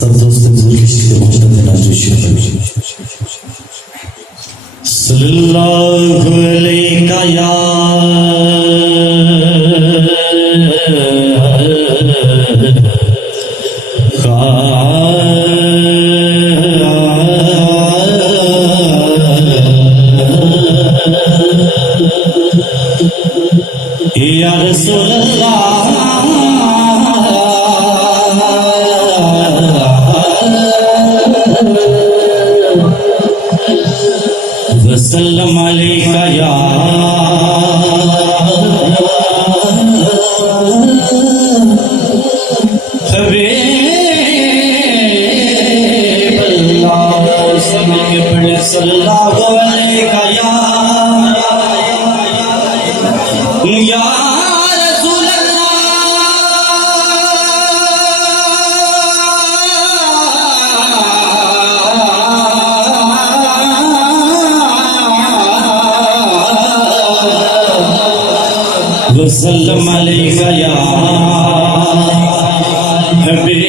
सब दोस्तों बुजुर्ग की मौजूदा नाज़ सल्लल्लाहु अलैहि या रसूल अल्लाह वसल्लम अलैका या हबीब अल्लाह सल्लल्लाहु अलैका या रसूल वसल्लम अलैका या हबीब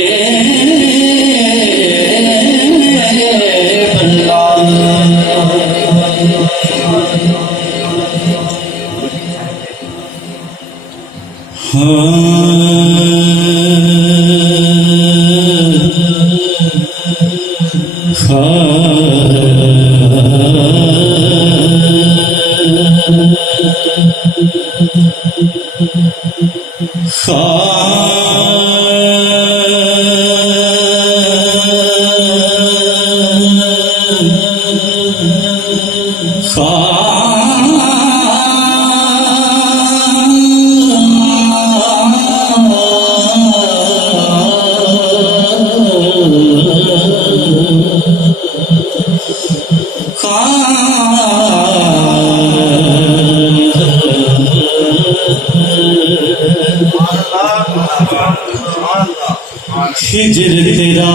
हिजर तेरा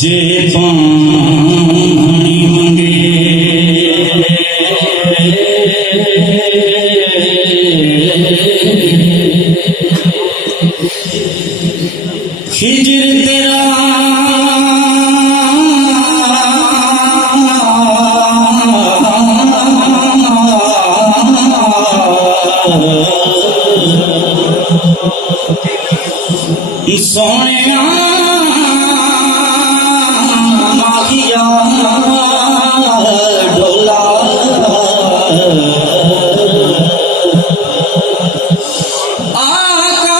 जे पानी मंगे हिजर तेरा सोने माहिया डोला आका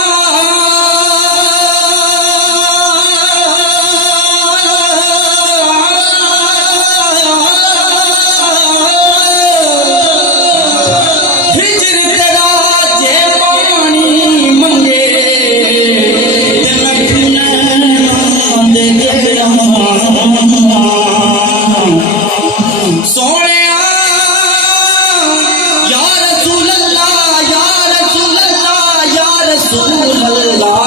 हिजर तेरा जे पानी मंगे सोने या रसूल अल्लाह या रसूल अल्लाह या रसूल अल्लाह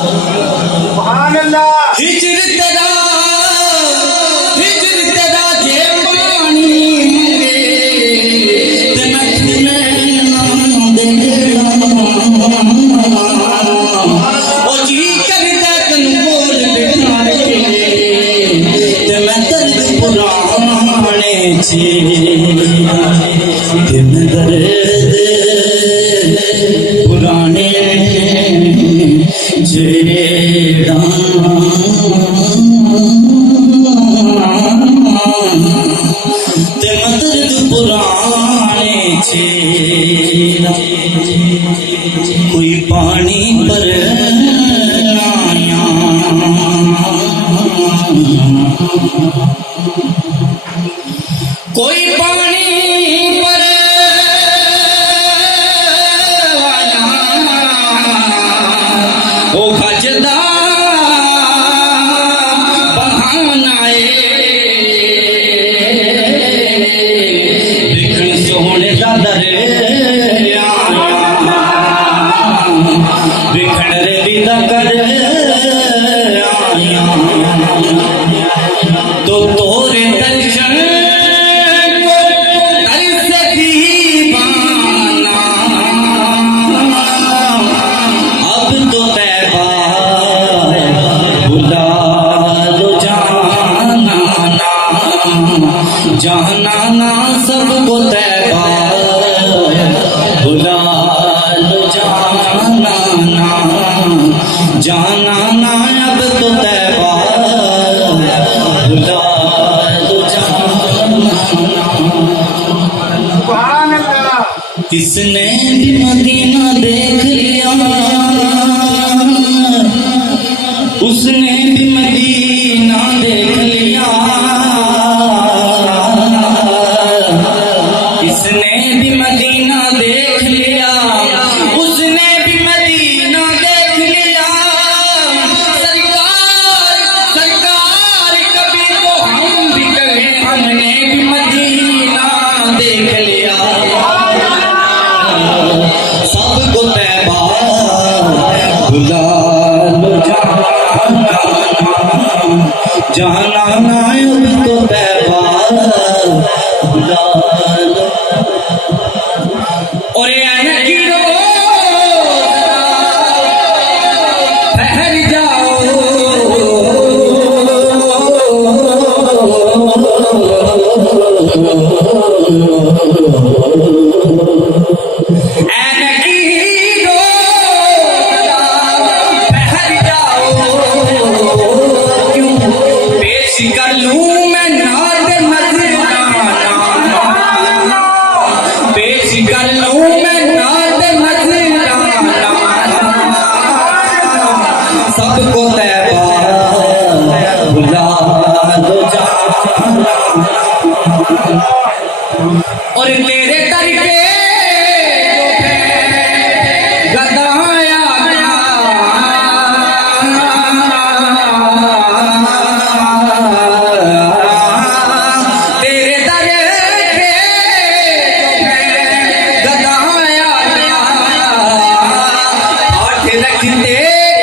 सुभान अल्लाह हिजर तेरा जे पानी मंगे ते मैं दे ओ जी करदा तन बोल बिठाए ते मैं दर्द पुराने छे ते मैं दर्द पुराने जेड़ा ते मैं दर्द पुराने छे कोई पानी पर आया कोई पानी पर आया ओ खजदा बहाना देखन सोने का दर विखण रे विदा कर आया तो तोरे दर्शन कर से दीवाना किसने भी मदीना देख लिया, उसने भी मदीना देख लिया। किसने भी मदीना देख लिया, उसने भी मदीना देख लिया। सरकार सरकार कभी तो हम भी कहें हमने भी मदीना देख लिया। सबको तैबा बुला लो जाना नायब को तैबा बुला लो। और ठहर जाओ कर लूं मैं नाद मजराना, पेश कर लूं मैं नाद मजराना। सबको तैबा बुला दो जाना। और तेरे करके गदाया रखते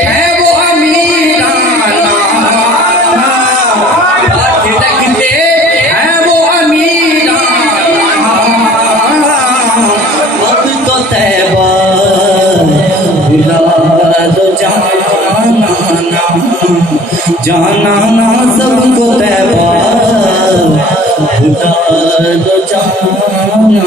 हैं वो अमीराना, रखते हैं वो अमीराना। अब तो तैबा बुला दो जाना जाना सबको तैबा बुला दो जाना।